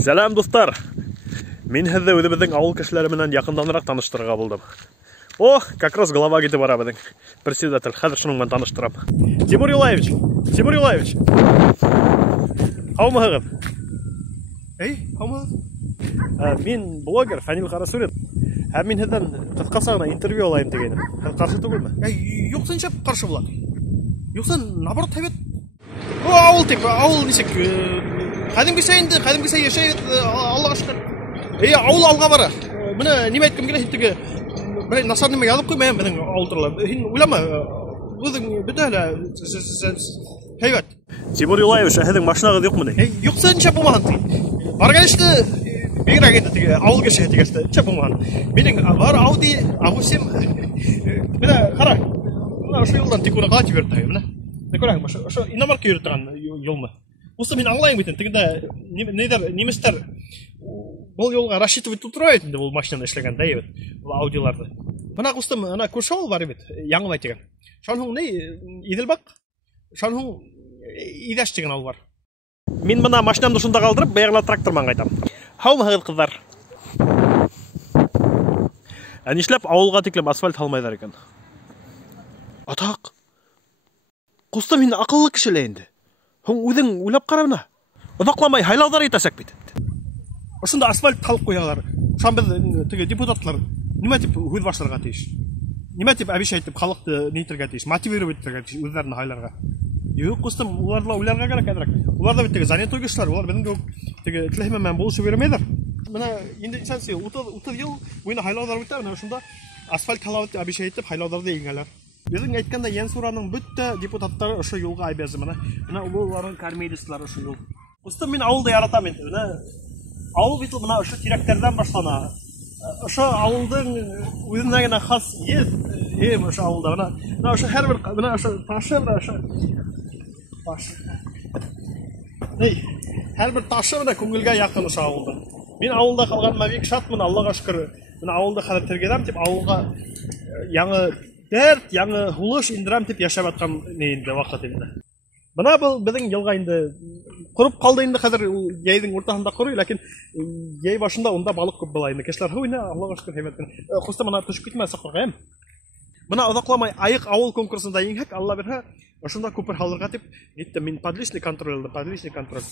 Сәлам достар. Мен һеҙҙе үҙебеҙҙең ауыл кешеләре менән яҡынданыраҡ таныштырырға булдым. О, как раз голова китеп бара беҙҙең председатель. Хәҙер шуның менән таныштырам. Тимур Юлаевич, Тимур Юлаевич. Һаумыһығыҙ? Һаумыһығыҙ? Мин блогер Фәнил Ҡарасүрен. Һәм мин һеҙҙән ҡыҫҡаса ғына интервью алайым тигәйнем. Һеҙ ҡаршы түгелме? Юҡса нисек ҡаршы була? Юҡса наоборот һәйбәт. Ауыл тип, ауыл нисек? Ҡәҙимгесә инде, ҡәҙимгесә йәшәй, Аллаға шөкөр. Ауыл алға бара. Бына нимә әйткем килә, һин теге бер насар нимә яҙып ҡуймайым беҙҙең ауыл турала. Һин уйлама, үҙең бөтә лә һәйбәт. Тимур Юлаевич, һеҙҙең машинағыҙ юҡмы ни? Юҡса нисек булмаһын ти? Барғанышты бигерәк инде теге ауыл кешеһе тигәсте, нисек булмаһын? Минең бар Ауди A8. Бына ҡара. Бына ошо юлдан тик уны ҡатып йөрөтәм, бына. Күрәһеңме, ошо иномарка йөрөп торған юлмы? Усы мин аңлайым бит, тегендә немецтәр был юлға рассчитывать тутырайт инде бул машинаны эшләгәндә бит, бул Аудиларны. Бына кустым, ана күрше авыл бар бит, Яңғылай дигән. Шуның ни Иделбак, шуның Идәш дигән авыл бар. Мин бына машинамды шунда калдырып, баягыла трактор менән кайтам. Һаумыһығыҙ ҡыҙҙар. Нишләп ауылға тиклем асфальт һалмайҙар икән? Атаҡ. Ҡустым, һин аҡыллы кеше лә инде. Һуң үҙең уйлап ҡара бына. Оҙаҡламай һайлауҙар итәсәк бит. Ошонда асфальт һалып ҡуялар. Шуан беҙ теге депутатлар нимә тип һүҙ башларға тейеш? Нимә тип обещать итеп халыҡты нитергә тейеш? Мотивировать итергә тейеш үҙҙәрен һайларға. Юҡ, ҡустым, улар ла уйларға кәрәк әҙерәк. Улар да бит теге занятой кешеләр, улар беҙҙең кеүек теге теләһә менән булышып йөрөмәйҙәр. Бына инде нисәнсе йыл, 30 йыл буйына һайлауҙар үтә, бына шунда асфальт һалабыҙ дип обещать итеп һайлауҙарҙы еңәләр. Беҙҙең әйткәндә Йәнсураның бөтә депутаттары ошо юлға обязан. Бына уларның кормилицалары ошо юл. Ҡустым, мин ауылды яратам инде. Ауыл бит бына ошо тирәктәрҙән башлана. Ошо ауылдың үҙенә генә хас ес, ошо ауылда. Бына ошо һәр бер, бына ошо ташы, бына ошо ташы. Һәр бер ташы бына күңелгә яҡын ошо ауылдың. Мин ауылда ҡалғаныма бик шатмын, Аллаға шөкөр. Бына ауылда хәҙер тергәҙәм тип, ауылға яңы дәрт, яңы һулыш индерәм тип йәшәп атҡан инде ваҡыт инде. Бына был беҙҙең йылға инде ҡороп ҡалды инде хәҙер, йәйҙең уртаһында ҡорой, ләкин йәй башында унда балыҡ күп була инде. Кешеләр һыу инә, Аллаға шөкөр, һәйбәт кенә. Ҡустым, бына төшөп китмә саҡлағайым. Бына оҙаҡламай айыҡ ауыл конкурсында еңһәк, Алла бирһә, ошонда күпер һалырға тип, киттем мин подличный контроль алдым, подличный контроль.